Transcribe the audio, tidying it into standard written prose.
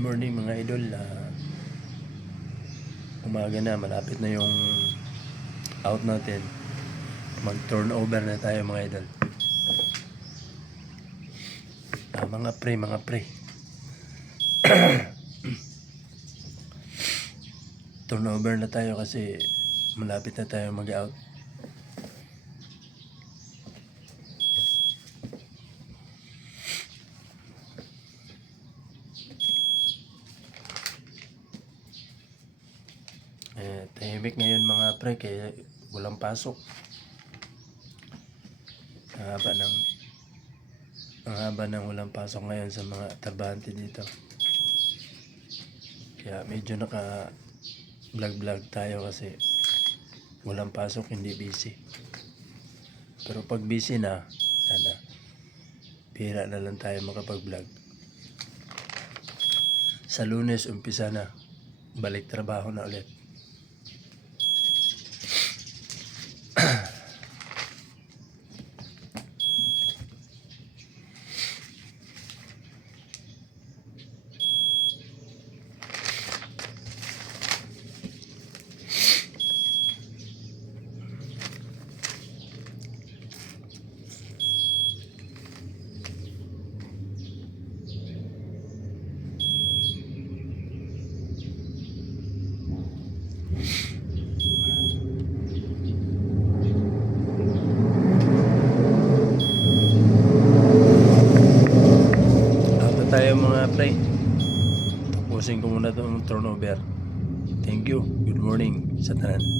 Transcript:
morning mga idol. Umaga na, malapit na yung out natin. Mag turnover na tayo mga idol. Mga pre turnover na tayo kasi malapit na tayo mag out. Tahimik ngayon mga pre kaya walang pasok. Ang haba ng walang pasok ngayon sa mga tabante dito. Kaya medyo naka vlog tayo kasi walang pasok, hindi busy. Pero pag busy na, bihira na lang tayo makapag vlog. Sa Lunes umpisa na, balik trabaho na ulit. Tayo mga pre, tapusin ko muna itong turnover. Thank you, good morning sa tanan.